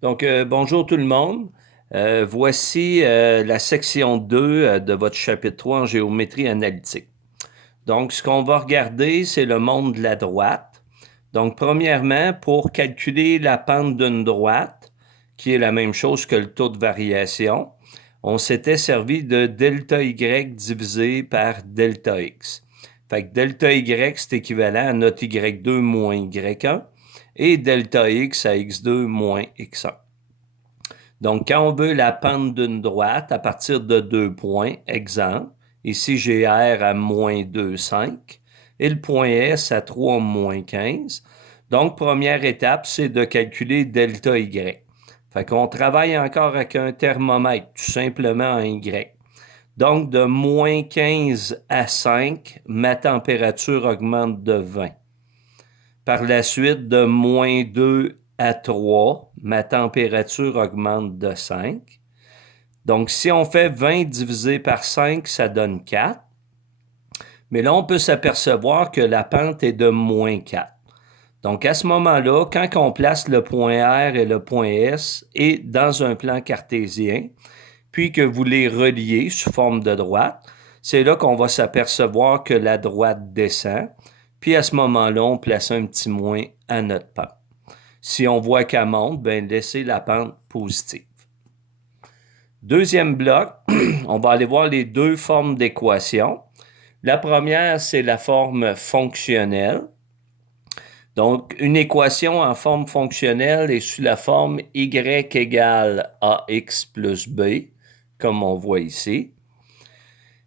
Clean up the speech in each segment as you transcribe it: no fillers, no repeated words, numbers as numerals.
Bonjour tout le monde. Voici la section 2 de votre chapitre 3 en géométrie analytique. Donc, ce qu'on va regarder, c'est le monde de la droite. Donc, premièrement, pour calculer la pente d'une droite, qui est la même chose que le taux de variation, on s'était servi de delta Y divisé par delta X. Fait que delta Y, c'est équivalent à notre Y2 moins Y1 et delta X à X2 moins X1. Donc, quand on veut la pente d'une droite à partir de 2 points, exemple, ici j'ai R à moins 2,5 et le point S à 3 moins 15. Donc, première étape, c'est de calculer delta Y. Fait qu'on travaille encore avec un thermomètre, tout simplement un Y. Donc, de moins 15 à 5, ma température augmente de 20. Par la suite, de moins 2 à 3, ma température augmente de 5. Donc, si on fait 20 divisé par 5, ça donne 4. Mais là, on peut s'apercevoir que la pente est de moins 4. Donc, à ce moment-là, quand on place le point R et le point S et dans un plan cartésien, puis que vous les reliez sous forme de droite, c'est là qu'on va s'apercevoir que la droite descend. Puis à ce moment-là, on place un petit moins à notre pente. Si on voit qu'elle monte, ben laissez la pente positive. Deuxième bloc, on va aller voir les deux formes d'équation. La première, c'est la forme fonctionnelle. Donc, une équation en forme fonctionnelle est sous la forme y égale ax plus b, comme on voit ici.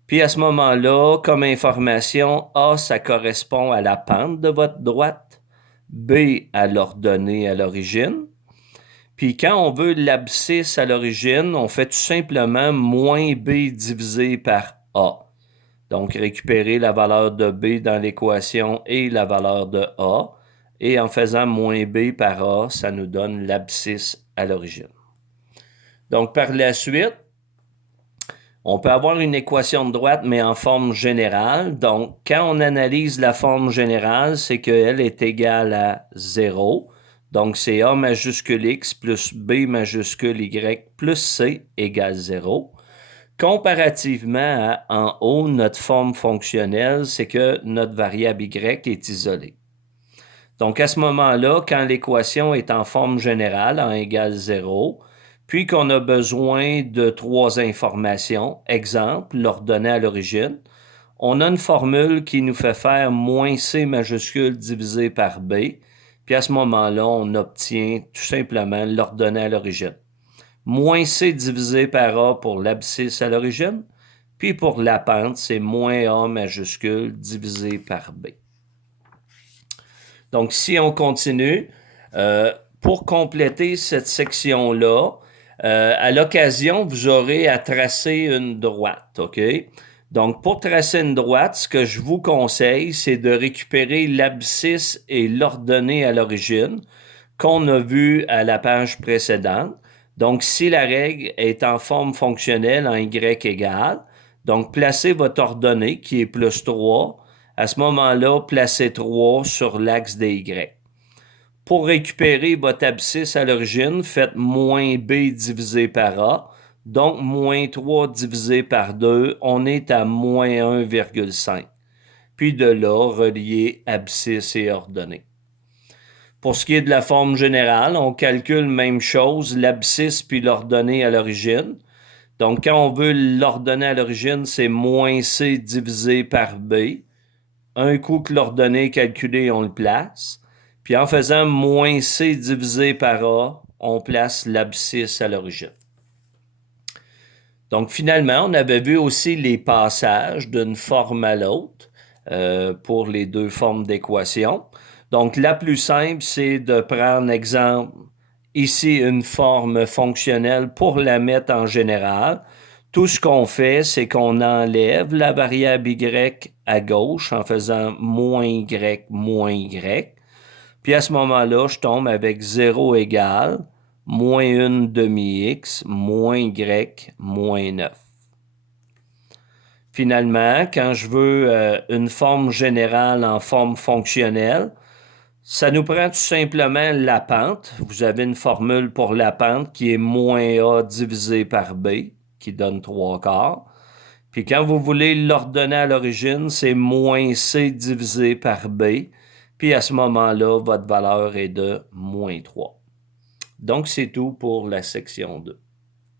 Puis à ce moment-là, comme information, A, ça correspond à la pente de votre droite, B, à l'ordonnée à l'origine. Puis quand on veut l'abscisse à l'origine, on fait tout simplement moins B divisé par A. Donc récupérer la valeur de B dans l'équation et la valeur de A. Et en faisant moins B par A, ça nous donne l'abscisse à l'origine. Donc par la suite, on peut avoir une équation de droite, mais en forme générale. Donc, quand on analyse la forme générale, c'est qu'elle est égale à 0. Donc, c'est A majuscule X plus B majuscule Y plus C égale 0. Comparativement à en haut, notre forme fonctionnelle, c'est que notre variable Y est isolée. Donc, à ce moment-là, quand l'équation est en forme générale, en égale 0, puis qu'on a besoin de trois informations, exemple, l'ordonnée à l'origine, on a une formule qui nous fait faire moins C majuscule divisé par B, puis à ce moment-là, on obtient tout simplement l'ordonnée à l'origine. Moins C divisé par A pour l'abscisse à l'origine, puis pour la pente, c'est moins A majuscule divisé par B. Donc, si on continue, pour compléter cette section-là, à l'occasion, vous aurez à tracer une droite, OK? Donc, pour tracer une droite, ce que je vous conseille, c'est de récupérer l'abscisse et l'ordonnée à l'origine qu'on a vu à la page précédente. Donc, si la règle est en forme fonctionnelle en y égale, donc placez votre ordonnée qui est plus 3. À ce moment-là, placez 3 sur l'axe des y. Pour récupérer votre abscisse à l'origine, faites moins b divisé par a. Donc, moins 3 divisé par 2, on est à moins 1,5. Puis de là, relier abscisse et ordonnée. Pour ce qui est de la forme générale, on calcule même chose, l'abscisse puis l'ordonnée à l'origine. Donc, quand on veut l'ordonnée à l'origine, c'est moins c divisé par b. Un coup que l'ordonnée est calculée, on le place. Puis en faisant moins c divisé par a, on place l'abscisse à l'origine. Donc finalement, on avait vu aussi les passages d'une forme à l'autre pour les deux formes d'équation. Donc la plus simple, c'est de prendre exemple ici une forme fonctionnelle pour la mettre en général. Tout ce qu'on fait, c'est qu'on enlève la variable y à gauche en faisant moins y moins y. Puis à ce moment-là, je tombe avec 0 égale moins 1 demi-x moins y moins 9. Finalement, quand je veux une forme générale en forme fonctionnelle, Ça nous prend tout simplement la pente. Vous avez une formule pour la pente qui est moins A divisé par B, qui donne 3/4. Puis quand vous voulez l'ordonner à l'origine, c'est moins C divisé par B. Puis à ce moment-là, votre valeur est de -3. Donc, c'est tout pour la section 2.